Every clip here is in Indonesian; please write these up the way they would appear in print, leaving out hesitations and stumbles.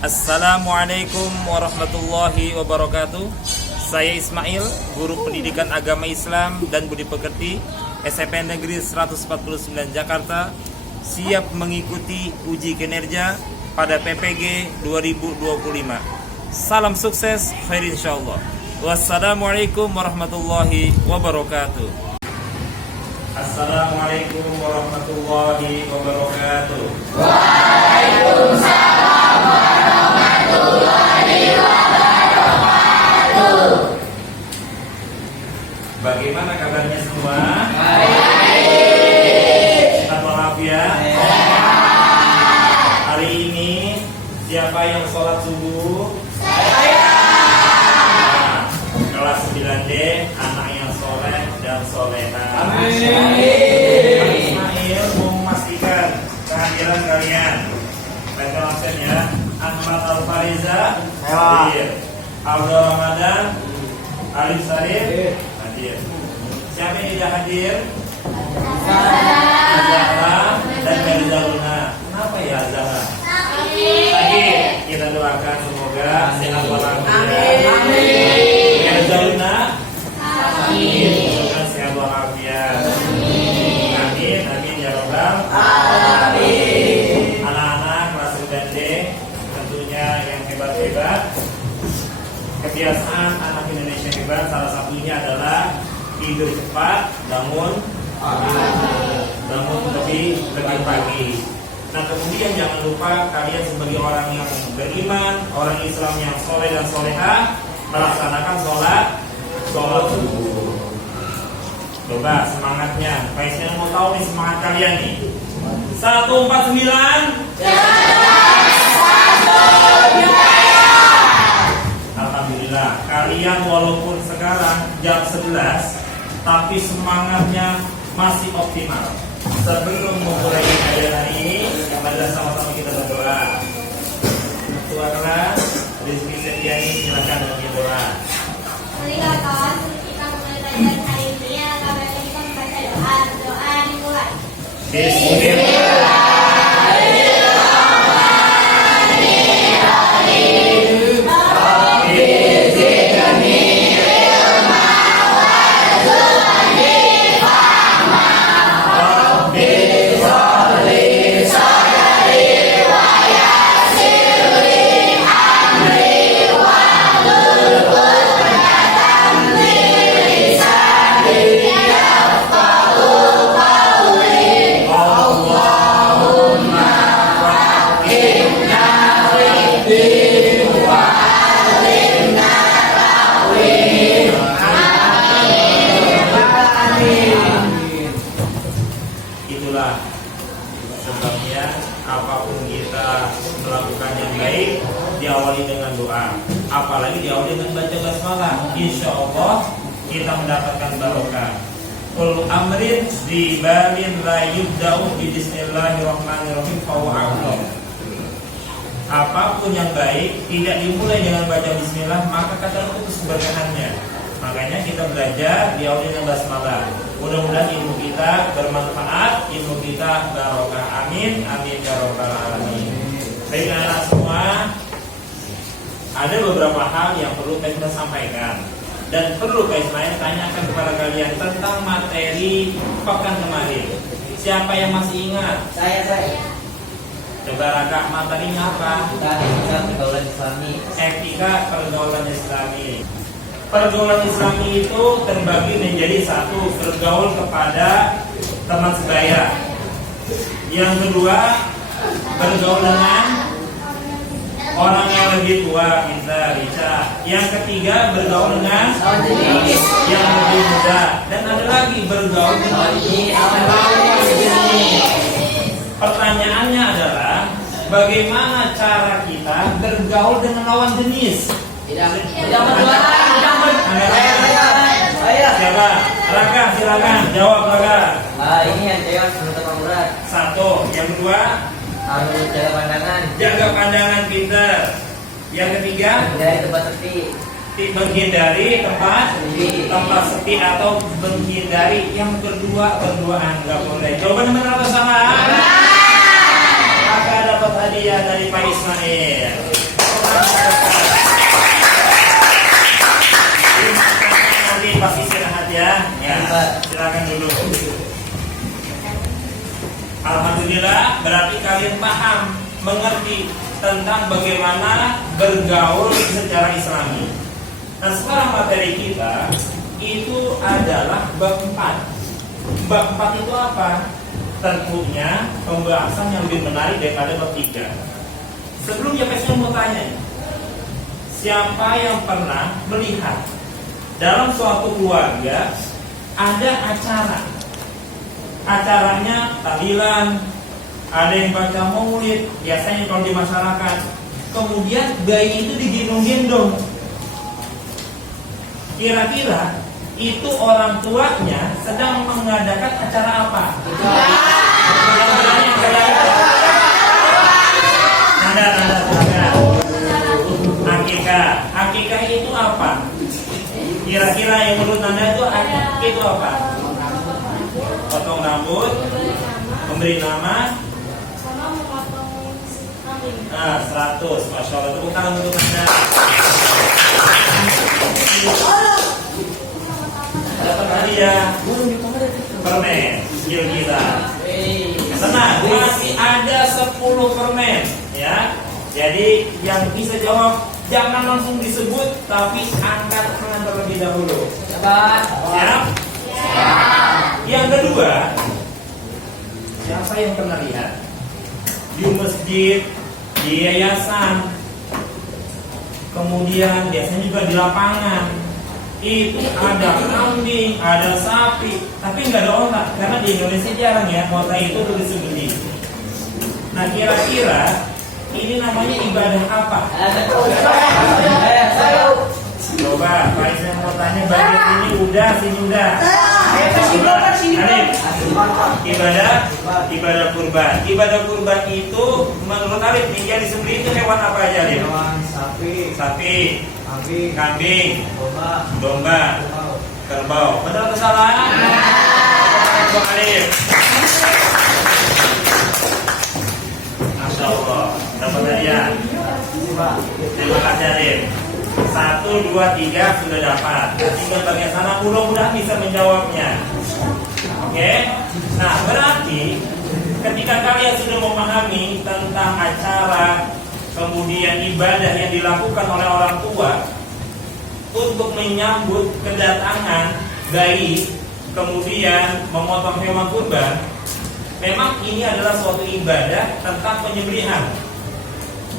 Assalamualaikum warahmatullahi wabarakatuh. Saya Ismail, guru pendidikan agama Islam dan budi pekerti SMP Negeri 149 Jakarta, siap mengikuti uji kinerja pada PPG 2025. Salam sukses, khair insyaallah. Wassalamualaikum warahmatullahi wabarakatuh. Assalamualaikum warahmatullahi wabarakatuh. Waalaikumsalam warahmatullahi wabarakatuh. Bagaimana kabarnya semua? Baik. Sehat walafiat? Sehat. Hari ini siapa yang sholat subuh? Saya. Kelas 9D, anak yang soleh dan soleha. Amin. Ismail mau memastikan kehadiran kalian. Baca absen ya. Ahmad Al-Fariza hadir. Abdul Ramadan, Alif Sarif hadir. Siapa yang tidak hadir? Azahra dan Garizaluna. Kenapa ya Azahra? Sakit. Kita doakan semoga sehat walafiat. Amin. Garizaluna sakit. Semoga sehat walafiat. Amin. Amin ya Rabbal alamin. Anak-anak kelas 9D tentunya yang hebat-hebat. Kebiasaan anak Indonesia hebat salah satunya adalah tidur cepat, bangun lebih pagi. Nah kemudian jangan lupa kalian sebagai orang yang beriman, orang Islam yang soleh dan soleha, melaksanakan sholat subuh. Coba semangatnya, Faisal mau tahu nih semangat kalian nih. 149 Alhamdulillah, kalian walaupun sekarang jam 11 tapi semangatnya masih optimal. Sebelum memulai kajian hari ini, marilah sama-sama kita berdoa. Ketua kelas Rizky Setiani, silakan berdoa. Silakan kita mulai kajian hari ini. Alhamdulillah kita membaca doa. Doa dimulai. Bismillah. Itulah sebabnya apapun kita melakukan yang baik diawali dengan doa, apalagi diawali dengan baca basmalah. Insya Allah kita mendapatkan barokah. Kullu amrin di balin la yubda'u bi bismillahirrahmanirrahim fahuwa. Apapun yang baik tidak dimulai dengan baca bismillah maka kata putus keberkahannya. Makanya kita belajar diawali dengan basmalah. Mudah-mudahan ilmu kita bermanfaat, ilmu kita barokah. Amin, amin ya rabbal alamin. Baik anak semua, ada beberapa hal yang perlu kita sampaikan dan perlu Pak Ismail tanyakan kepada kalian tentang materi pekan kemarin. Siapa yang masih ingat? Saya. Coba Raka, materinya apa? Etika pergaulan Islami. Etika pergaulan Islami. Pergaulan Islami itu terbagi menjadi satu, bergaul kepada teman sebaya. Yang kedua, bergaul dengan orang yang lebih tua, kita Rica. Yang ketiga, bergaul dengan yang lebih muda. Dan ada lagi bergaul dengan lawan jenis. Pertanyaannya adalah bagaimana cara kita bergaul dengan lawan jenis? Tidak Siapa? Raka, silakan jawab Raka. Ini yang jawab menutup aurat. Satu. Yang kedua, Harus jaga pandangan. jaga pandangan pintar. Yang ketiga, Dari tempat sepi. menghindari tempat sepi atau menghindari yang berduaan nggak boleh. Jawaban benar atau salah? Maka dapat hadiah dari Pak Ismail. Nanti pasti istirahat ya. Ya, silakan dulu. Alhamdulillah, berarti kalian paham, mengerti tentang bagaimana bergaul secara Islami. Nah, sekarang materi kita itu adalah bab 4. Bab 4 itu apa? Tentunya pembahasan yang lebih menarik daripada bab 3. Sebelumnya saya mau tanya, siapa yang pernah melihat dalam suatu keluarga ada acaranya tahlilan, ada yang baca maulid, biasanya kalau di masyarakat, kemudian bayi itu digendong-gendong. Kira-kira itu orang tuanya sedang mengadakan acara apa? Akikah itu apa? Kira-kira yang menurut Anda itu akikah itu apa? Potong rambut, memberi nama, sama memotong kambing. 100, Masya Allah, tepuk tangan untuk Anda. Dapat hadiah permen kita. Tenang, masih ada 10 permen ya. Jadi yang bisa jawab jangan langsung disebut, tapi angkat tangan terlebih dahulu. Siap? Yang kedua, siapa yang pernah lihat di masjid, di yayasan, kemudian biasanya juga di lapangan, itu ada kambing, ada sapi, tapi nggak ada onta, karena di Indonesia jarang ya onta itu tuh disembelih. Nah, kira-kira ini namanya ibadah apa? Coba, Pak saya mau tanya, bagian ini udah, sini udah. Ibadah kurban. Ibadah kurban itu menurut Arif nih yang disembelih itu hewan apa aja nih? Hewan sapi, kambing, domba, domba, kerbau. Benar atau salah? Bang Arif. Masya Allah, dapat hadiah. Terima kasih Arif. 1, 2, 3 sudah dapat. Tinggal bagian sana, mudah-mudahan bisa menjawabnya. Oke. Nah, berarti ketika kalian sudah memahami tentang acara, kemudian ibadah yang dilakukan oleh orang tua untuk menyambut kedatangan bayi, kemudian memotong hewan kurban, memang ini adalah suatu ibadah tentang penyembelihan.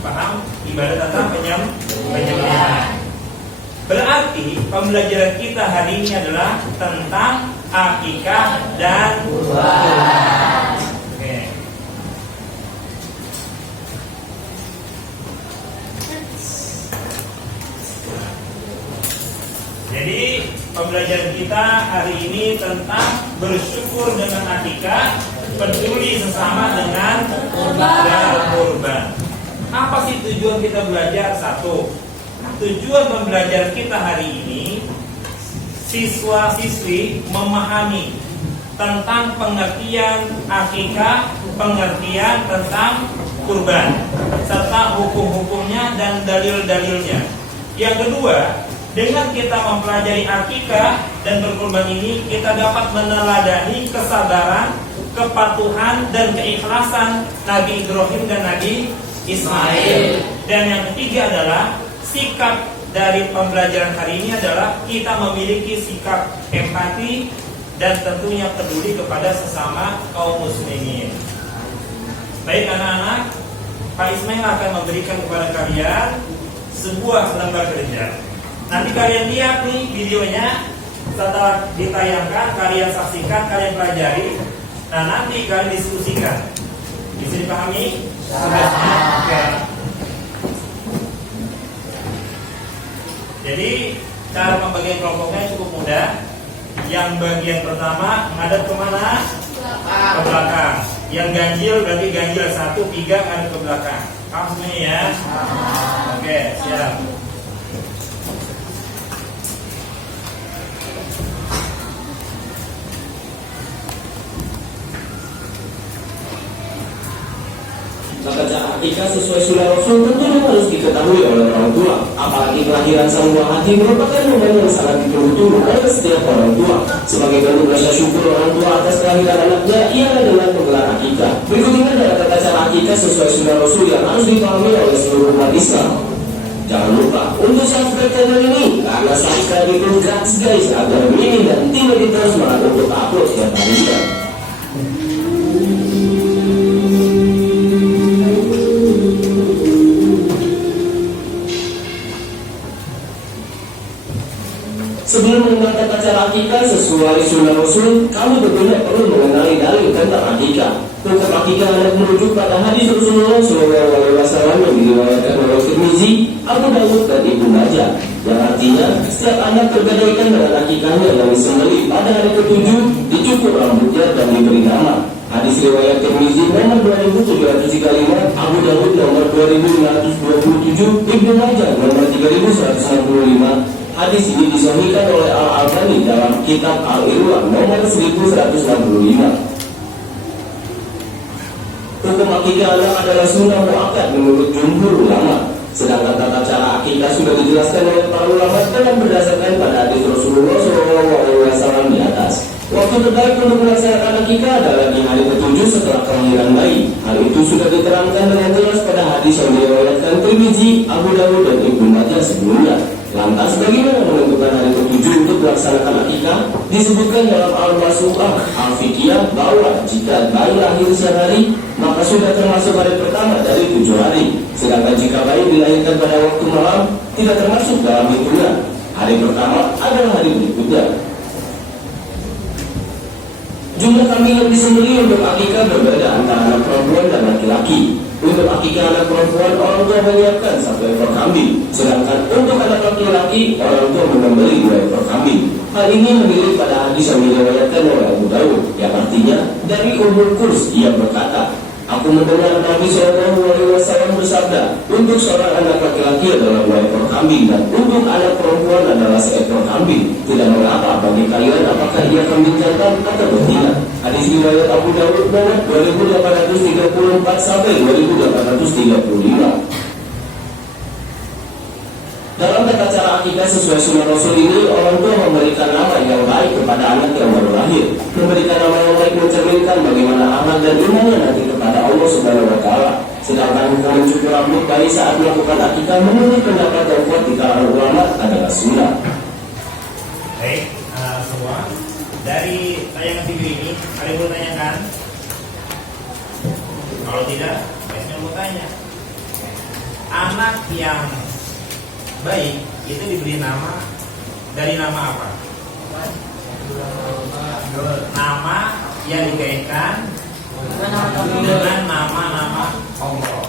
Paham? Ibadah tentang penyembelihan. Berarti pembelajaran kita hari ini adalah tentang akikah dan kurban. Oke. Jadi pembelajaran kita hari ini tentang bersyukur dengan akikah, peduli sesama dengan kurban. Apa sih tujuan kita belajar? 1. Tujuan pembelajaran kita hari ini, siswa-siswi memahami tentang pengertian akikah, pengertian tentang kurban, serta hukum-hukumnya dan dalil-dalilnya. Yang kedua, dengan kita mempelajari akikah dan berkurban ini, kita dapat meneladani kesabaran, kepatuhan, dan keikhlasan Nabi Ibrahim dan Nabi Ismail. Dan yang ketiga adalah sikap dari pembelajaran hari ini adalah kita memiliki sikap empati dan tentunya peduli kepada sesama kaum muslimin. Baik anak-anak, Pak Ismail akan memberikan kepada kalian sebuah lembar kerja. Nanti kalian lihat nih videonya, setelah ditayangkan kalian saksikan, kalian pelajari. Nah, nanti kalian diskusikan. Bisa dipahami? Oke. Jadi cara pembagian kelompoknya cukup mudah. Yang bagian pertama menghadap kemana? Ke belakang. Yang ganjil berarti ganjil 1, 3 menghadap ke belakang. Paham semuanya ya? Oke, siap. Maka cara akikah sesuai sunnah Rasul tentunya harus diketahui oleh orang orang tua. Apalagi kelahiran sang buah hati merupakan momen yang sangat ditunggu-tunggu oleh setiap orang tua. Sebagai bentuk rasa syukur orang tua atas kelahiran anaknya ialah dengan menggelar akikah. Berikut ini adalah tata cara akikah sesuai sunnah Rasul yang harus dipahami oleh seluruh umat Islam. Jangan lupa untuk subscribe channel ini, karena subscribe itu gratis guys, agar Mimin dan tim editor semangat untuk upload setiap harinya. Sebelum mengenal tata cara akikah sesuai sunnah Rasul, kamu tentunya perlu mengenali dalil tentang akikah. Hukum akikah hendak merujuk pada hadis Rasulullah SAW yang diriwayatkan oleh Tirmizi, Abu Dawud dan Ibnu Majah, yang artinya setiap anak tergadaikan dengan akikahnya yang disembelih pada hari ke-7, dicukur rambutnya dan diberi nama. Hadis riwayat Tirmizi nomor 2735, Abu Dawud nomor 2527, Ibnu Majah nomor 3165. Hadis ini disahihkan oleh Al-Albani dalam kitab Al-Irwa nomor 1165. Hukum akikah anak adalah sunnah muakkad menurut jumhur ulama. Sedangkan tata cara akikah sudah dijelaskan oleh para ulama dengan berdasarkan pada hadis Rasulullah SAW di atas. Waktu terbaik untuk melaksanakan akikah adalah di hari ke-7 setelah kelahiran bayi. Hal itu sudah diterangkan dengan jelas pada hadis yang diriwayatkan Tirmizi, Abu Dawud dan Ibnu Majah sebelumnya. Lantas bagaimana menentukan hari ke-7 untuk melaksanakan akikah? Disebutkan dalam Al-Masu'ah Al-Fiqiyah bahwa jika bayi lahir siang hari, maka sudah termasuk hari pertama dari 7 hari. Sedangkan jika bayi dilahirkan pada waktu malam, tidak termasuk dalam hitungan. Hari pertama adalah hari berikutnya. Jumlah kambing yang disembelih untuk akikah berbeda antara anak perempuan dan laki-laki. Untuk akikah anak perempuan, orang tua menyiapkan 1 ekor kambing. Sedangkan untuk anak laki-laki, orang tua menyembelih 2 ekor kambing. Hal ini menilik pada hadis yang diriwayatkan oleh Abu Dawud, yang artinya dari Ummul Qurs, ia berkata, aku mendengar Nabi SAW bersabda, untuk seorang anak laki-laki adalah 2 ekor kambing dan untuk anak perempuan adalah 1 ekor kambing. Tidak mengapa bagi kalian apakah ia kambing jantan atau betina. Hadis riwayat Abu Dawud nomor 2834 sampai 2835. Dalam tata cara akikah sesuai sunnah Rasul ini, orang tua memberikan nama yang baik kepada anak yang baru lahir. Memberikan nama yang baik mencerminkan bagaimana amal dan imannya nanti kepada Allah Subhanahu wa Ta'ala. Sedangkan hukum mencukur rambut bayi saat melakukan akikah menurut pendapat yang kuat di kalangan ulama adalah sunnah. Baik, semua dari tayangan video ini ada yang mau tanyakan? Kalau tidak, saya mau tanya. Anak yang baik itu diberi nama dari nama apa? Nama yang dikaitkan dengan nama-nama Allah.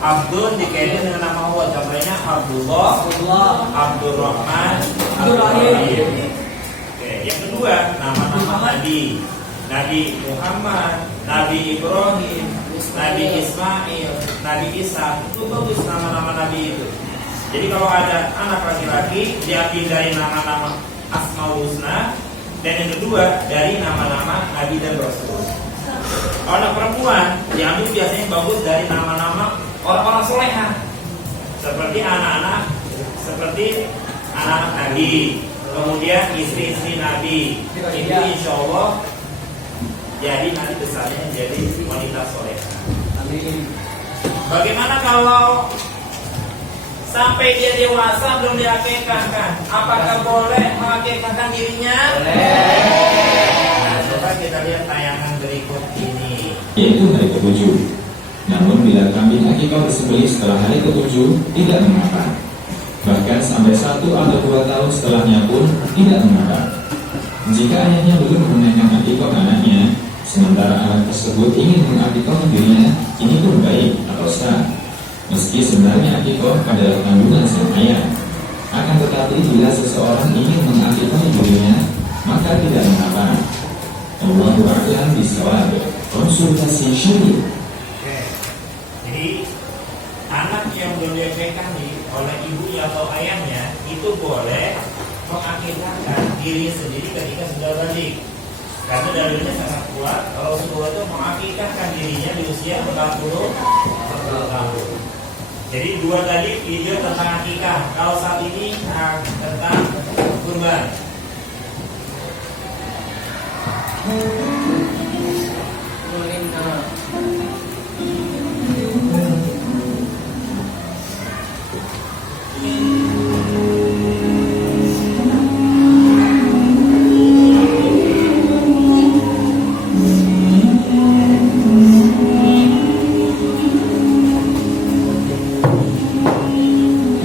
Abdul dikaitkan dengan nama Allah. Contohnya Abdullah, Abdurrahman, Abdurrahim. Oke, yang kedua nama-nama Nabi. Nabi Muhammad, Nabi Ibrahim, Nabi Ismail, Nabi Isa. Itu bagus nama-nama Nabi itu. Jadi kalau ada anak laki-laki diambil dari nama-nama Asmaul Husna, dan yang kedua dari nama-nama Nabi dan Rasul. Kalau anak perempuan diambil biasanya bagus dari nama-nama orang-orang solehah, seperti anak-anak Nabi, kemudian istri-istri Nabi. Itu insya Allah jadi nanti besarnya jadi wanita solehah. Bagaimana kalau sampai dia dewasa belum diakikahkan? Apakah boleh mengakikahkan dirinya? Boleh. Nah, coba kita lihat tayangan berikut ini. Yaitu hari ke-7. Namun bila kambing akikah disembelih setelah hari ke-7 tidak mengapa. Bahkan sampai 1 atau 2 tahun setelahnya pun tidak mengapa. Jika ayahnya belum menunaikan akikah anaknya, sementara anak tersebut ingin mengakikah dirinya, ini pun baik atau sah. Meski sebenarnya akikah adalah tanggungan sang ayah, akan tetapi bila seseorang ingin mengakikah dirinya, maka tidak mengapa. Allahu a'lam bishawab. Konsultasi syar'i. Jadi anak yang belum diakikahkan oleh ibunya atau ayahnya itu boleh mengakikahkan diri sendiri ketika sudah balik. Karena dalilnya sangat kuat. Kalau Rasulullah itu mengakikahkan dirinya di usia 40 tahun. Jadi dua tadi video tentang akikah. Kalau saat ini tentang kurban.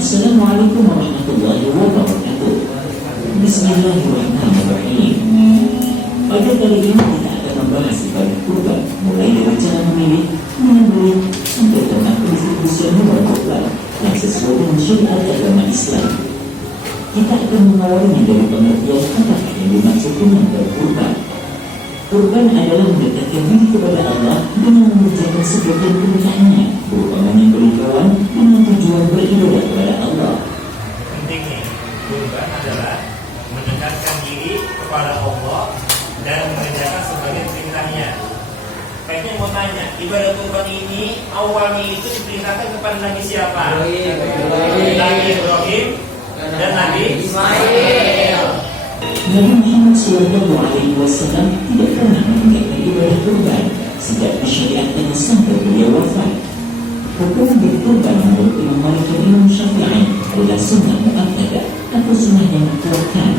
Assalamualaikum warahmatullahi wabarakatuh. Bismillahirrahmanirrahim. Pada kali ini kita akan membahas ibadah kurban, mulai dari cara memilih, menyembelih, sampai tentang konstitusi hewan kurban yang sesuai dengan syariat agama Islam. Kita akan mengawalinya dari pengertian apa yang dimaksud dengan berkurban. Kurban adalah mendekatkan diri kepada Allah dengan mengerjakan sebagian perintahnya berupa menyembelih hewan dengan tujuan beribadah kepada Allah. Pentingnya kurban adalah mendekatkan diri kepada Allah dan mengerjakan sebagian perintahnya. Kayaknya mau tanya, ibadah kurban ini awalnya itu diperintahkan kepada Nabi siapa? Nabi Ibrahim dan Nabi Ismail. Nabi Muhammad SAW tidak pernah menunaikan ibadah kurban sejak disyariatkan sampai beliau wafat. Hukum berkurban menurut Imam Malik dan Imam Syafi'i adalah sunnah mu'akkadah atau sunnah yang dikuatkan.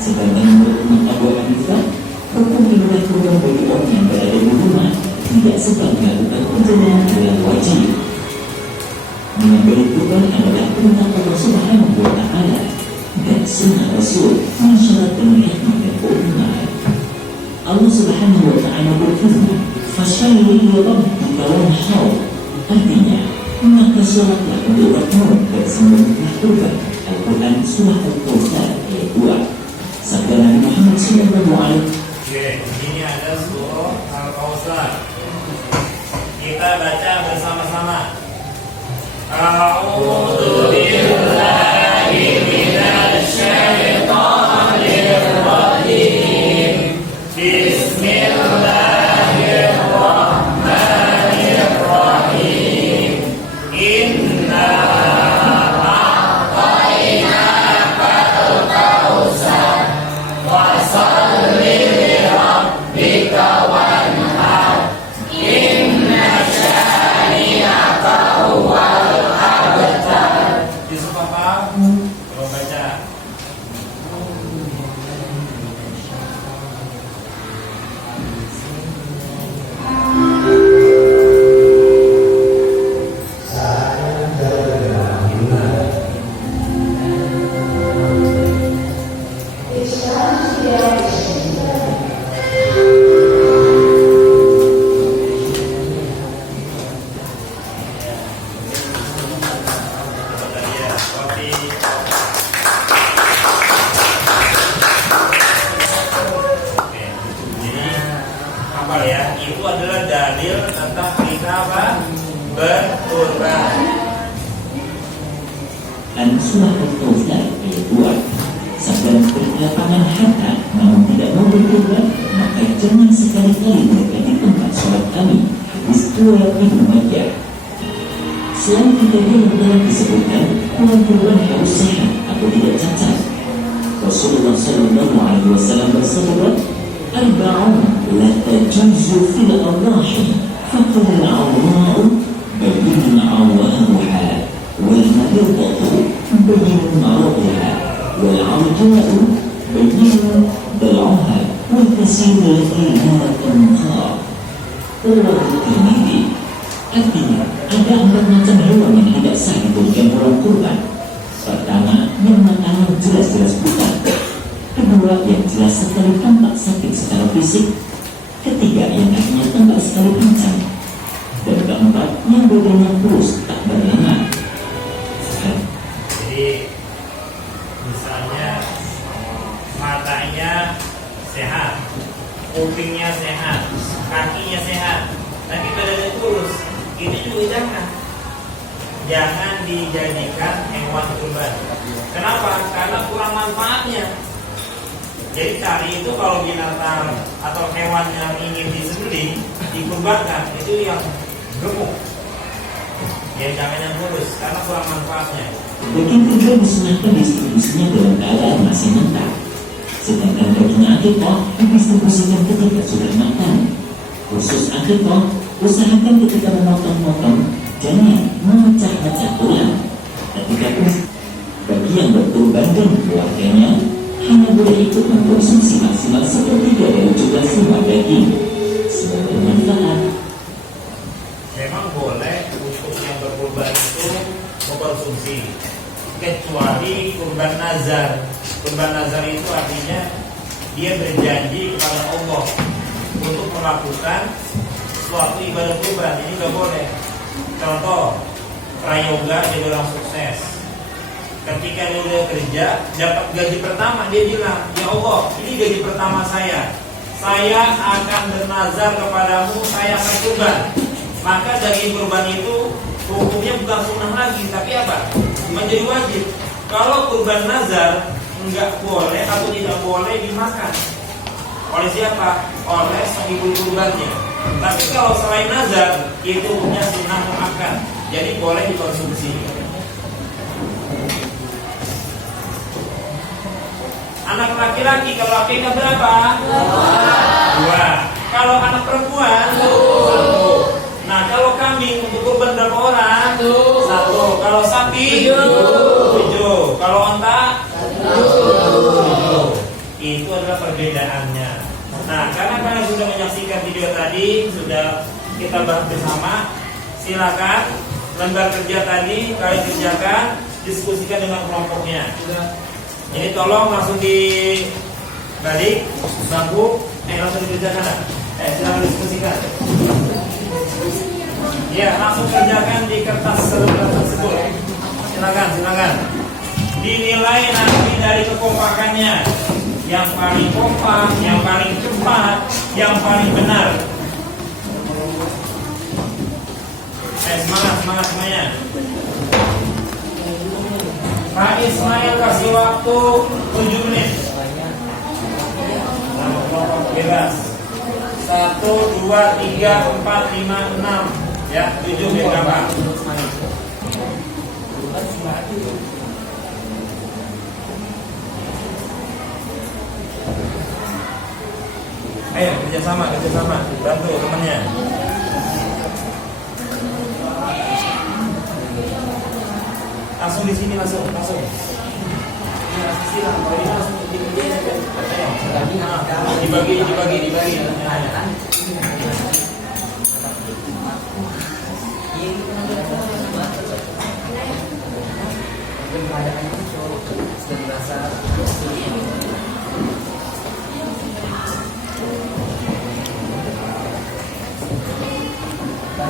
Sedangkan menurut Imam Abu Hanifah, hukum ibadah kurban bagi orang yang berada di rumah tidak sebab melakukan perjalanan adalah wajib. Menyembelih kurban adalah perintah Allah Subhanahu wa Ta'ala dan sunnah Rasul mensyarat dengan hikmah dan keutamaan. Allah Subhanahu wa Ta'ala berfirman, "Fasholli li rabbika wanhar." Artinya, maka sholatlah untuk Rabbmu dan sembelihlah kurban. Al-Quran surah Al-Kautsar ayat 2. Sabda Nabi Muhammad SAW. Oke, ini ada surah Al-Kautsar. Kita baca bersama-sama. A'udzu billahi minasy syaithanir rajim. Bismillahirrahmanirrahim. Inna a'tainakal kautsar fasholli li rabbika wanhar. Inna syani'aka huwal abtar. Yusuf apa? Coba baca. Itu adalah dalil tentang perintah apa? Berkurban. Dan surah Al-Kautsar ayat 2. Sabda berlapangan harta namun tidak mau berkurban, maka jangan sekali-kali mendekati tempat sholat kami. Hadis riwayat Ibnu Majah. Selain kriteria yang telah disebutkan, hewan kurban harus sehat atau tidak cacat. Rasulullah SAW bersabda, "Arba'un la tajuzu fil adhahi, faqul al-'awra'u bayyinun 'awraha, wal maridatu bayyinun maraduha, wal 'arja'u bayyinun dal'uha, wal kasiru qilatan khar." Rawahu Tirmidzi. Artinya, ada 4 macam hewan yang tidak sah diberikan hewan kurban. Pertama, yang makanan jelas-jelas buta. Kedua, yang jelas sekali tampak sakit secara fisik. Ketiga, yang kakinya tampak sekali pincang. Dan keempat, yang badannya kurus tak berlengan. Jadi, misalnya matanya sehat, kupingnya sehat, kakinya sehat, tapi badannya kurus. Itu juga jangan dijadikan hewan kurban. Kenapa? Karena kurang manfaatnya. Jadi cari itu kalau binatang atau hewan yang ingin disembelih, dikurbankan, itu yang gemuk, Ya jangan yang mulus karena kurang manfaatnya. Daging kurban disunahkan distribusinya dalam keadaan masih mentah. Sedangkan daging akikah didistribusikan ketika sudah matang. Khusus akikah, usahakan ketika memotong-motong jangan memecah-mecah tulang. Ketika bagi yang berkurban dan keluarganya hanya boleh ikut mengkonsumsi maksimal sepertiga dari jumlah semua daging. Semoga bermanfaat. Memang boleh untuk yang berkurban itu mengkonsumsi, kecuali kurban nazar. Kurban nazar itu artinya dia berjanji kepada Allah untuk melakukan suatu ibadah kurban. Ini nggak boleh. Contoh, prayoga jadi orang sukses. Ketika dia udah kerja, dapat gaji pertama, dia bilang, ya Allah, ini gaji pertama saya. Saya akan bernazar kepadamu, saya akan kurban. Maka daging kurban itu hukumnya bukan sunnah lagi, tapi apa? Menjadi wajib. Kalau kurban nazar enggak boleh atau tidak boleh dimakan. Oleh siapa? Oleh sahibul kurbannya. Tapi kalau selain nazar, itu hukumnya sunnah makan. Jadi boleh dikonsumsi. Anak laki-laki kalau akikah berapa? 2. Kalau anak perempuan 1. Nah kalau kambing untuk kurban berapa orang? 1. Kalau sapi 7. Kalau onta 7. Itu adalah perbedaannya. Nah karena kalian sudah menyaksikan video tadi, sudah kita bahas bersama. Silakan lembar kerja tadi kalian kerjakan, diskusikan dengan kelompoknya. Jadi tolong langsung dibalik bangku, langsung dikerjakan. Silakan diskusikan. Ya, langsung kerjakan di kertas tersebut. Silakan. Dinilai nanti dari kekompakannya. Yang paling kompak, yang paling cepat, yang paling benar. Semangat semuanya. Pak Ismail kasih waktu 7 menit. Bebas. 1, 2, 3, 4, 5, 6. Ya, 7 biar gampang. Ayo kerjasama, bantu temannya. Langsung di sini langsung. Ini silang, kalau ini langsung dibagi.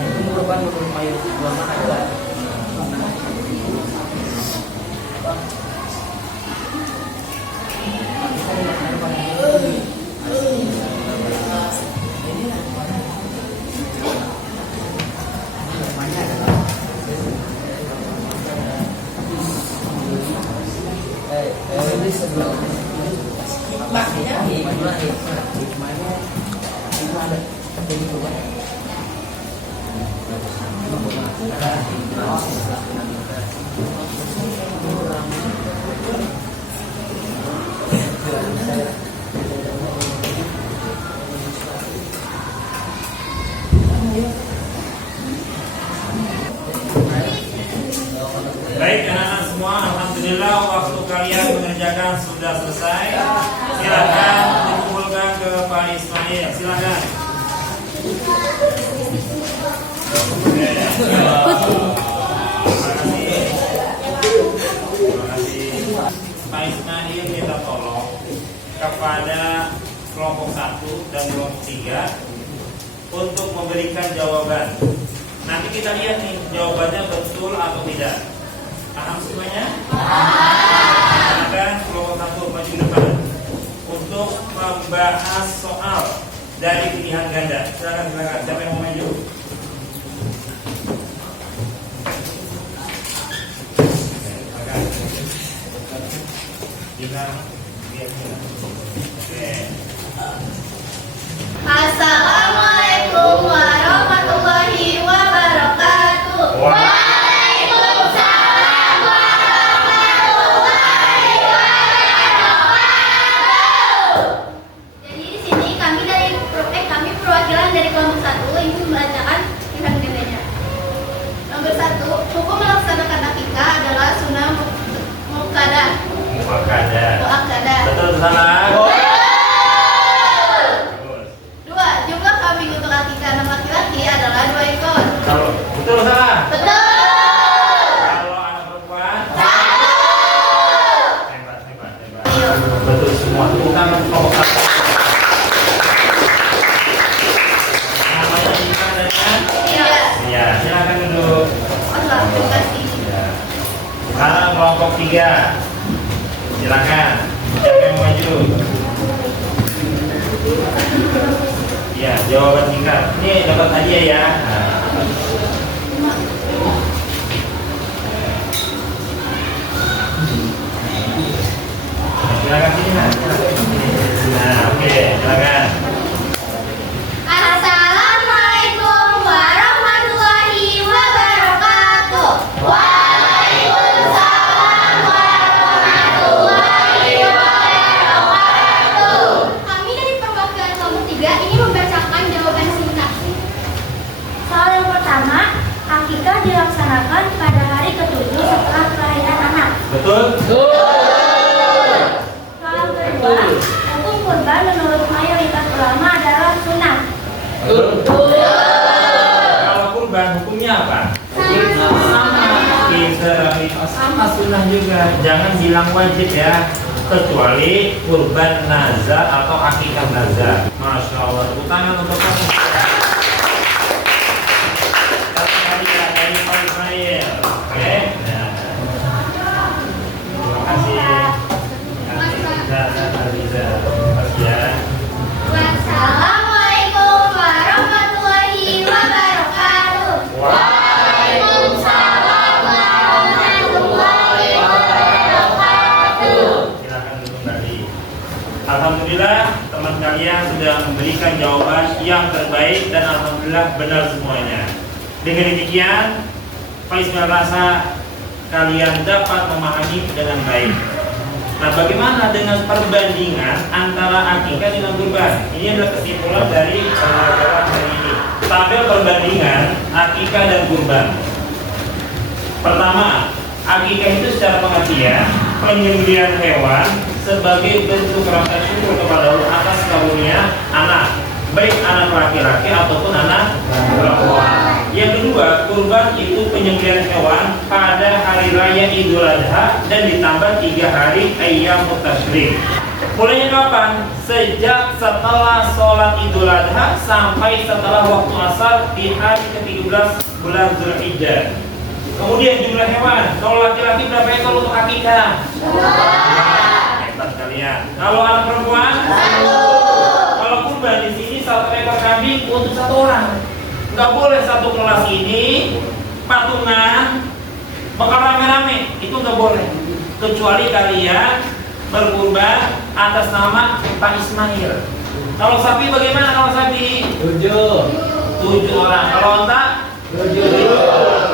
Itu merupakan mayoritas ulama adalah Baik anak-anak semua, alhamdulillah waktu kalian mengerjakan sudah selesai. Silakan dikumpulkan ke Pak Ismail. Silakan. Terima kasih. Pak Ismail minta tolong kepada kelompok 1 dan kelompok 3 untuk memberikan jawaban. Nanti kita lihat nih jawabannya betul atau tidak. Paham semuanya? Silakan kelompok 1 maju depan untuk membahas soal dari pilihan ganda. Silakan. Siapa yang mau maju? Assalamualaikum warahmatullahi wabarakatuh. kelompok 3. Silakan. Siapa yang maju? Ya, jawaban singkat. Ini dapat hadiah ya. Silakan sini. Nah, oke, silakan. Assalamualaikum warahmatullahi wabarakatuh. Waalaikumsalam warahmatullahi wabarakatuh. Kami dari perwakilan kelompok 3 ingin membacakan jawaban singkat. Soal yang pertama, akikah dilaksanakan pada hari ke-7 setelah kelahiran anak. Betul? Soal kedua, hukum kurban menurut mayoritas ulama adalah sunnah. Kalau kurban hukumnya apa? Sama sunnah juga. Jangan bilang wajib ya, kecuali kurban nazar atau akikah nazar. Masya Allah. Tepuk tangan untuk kamu. Satu kali ya dari Pak Ismail. Oke. Nah. Terima kasih. Terima kasih ya. Wassalamualaikum warahmatullahi wabarakatuh. Waalaikumsalam warahmatullahi wabarakatuh. Silakan duduk kembali. Alhamdulillah teman kalian sudah memberikan jawaban yang terbaik dan alhamdulillah benar semuanya. Dengan demikian, Pak Ismail rasa kalian dapat memahami dengan baik. Nah, bagaimana dengan perbandingan antara akikah dengan kurban? Ini adalah kesimpulan dari pelajaran hari ini. Tabel perbandingan akikah dan kurban. Pertama, akikah itu secara pengertian penyembelihan hewan sebagai bentuk rasa syukur kepada Allah atas karunia anak, baik anak laki-laki ataupun anak perempuan. Yang kedua, kurban itu penyembelihan hewan pada hari raya Idul Adha dan ditambah 3 hari ayyamut tasyrik. Mulainya kapan? Sejak setelah sholat Idul Adha sampai setelah waktu asar di hari ke-13 bulan Zulhijjah. Kemudian jumlah hewan, kalau laki-laki berapa ekor untuk akikah? 2. Hebat kalian. Kalau anak perempuan? 1. Kalau kurban di sini 1 ekor kambing untuk 1 orang. Nggak boleh satu kelas ini patungan bakal rame-rame, itu nggak boleh. Kecuali kalian berkurban atas nama Pak Ismail. Kalau sapi bagaimana? Kalau sapi 7 orang. Kalau onta 7.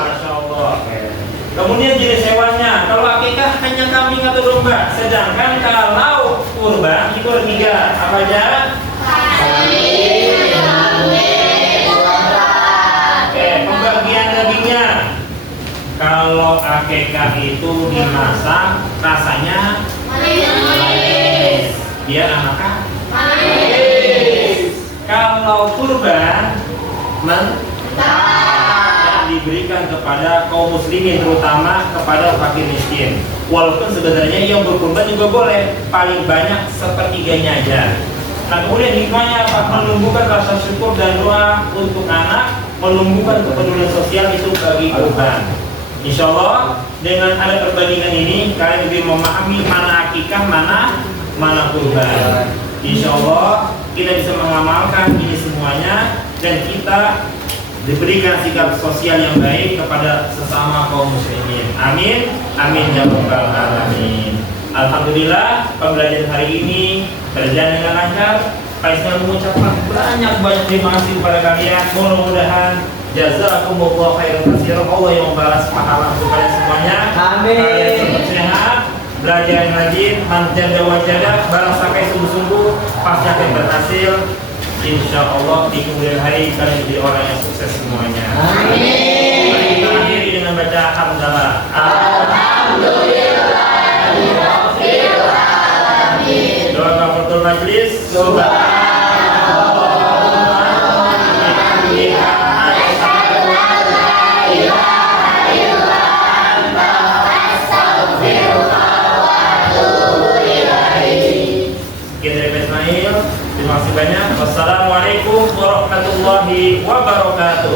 Masya Allah. Kemudian jenis hewannya, kalau akikah hanya kambing atau domba. Sedangkan kalau kurban itu ada 3. Apa aja? Pembagian dagingnya. Kalau akikah itu dimasak rasanya manis. Dia anaknya manis. Kalau kurban mentah diberikan kepada kaum muslimin, terutama kepada fakir miskin. Walaupun sebenarnya yang berkurban juga boleh, paling banyak sepertiganya aja. Nah, kemudian hikmahnya apa? Menumbuhkan rasa syukur dan doa untuk anak, menumbuhkan kepedulian sosial itu bagi kurban. Insya Allah dengan ada perbandingan ini kalian lebih memahami mana akikah, mana kurban. Insya Allah kita bisa mengamalkan ini semuanya dan kita diberikan sikap sosial yang baik kepada sesama kaum muslimin. Amin, amin ya rabbal alamin. Alhamdulillah pembelajaran hari ini berjalan dengan lancar. Pak Ismail mengucapkan banyak terima kasih kepada kalian. Mudah-mudahan jazakumullah khairan katsiran. Allah yang membalas pahala untuk kalian semuanya. Amin. Kalian tetap sehat, belajar yang rajin, manjaga wajada, barang sampai sungguh-sungguh pasti akan berhasil. Insya Allah di kemudian hari kalian menjadi orang yang sukses semuanya. Amin. Mari kita akhiri dengan baca hamdalah. Doa kafaratul majlis. Terima kasih banyak. Wassalamualaikum warahmatullahi wabarakatuh.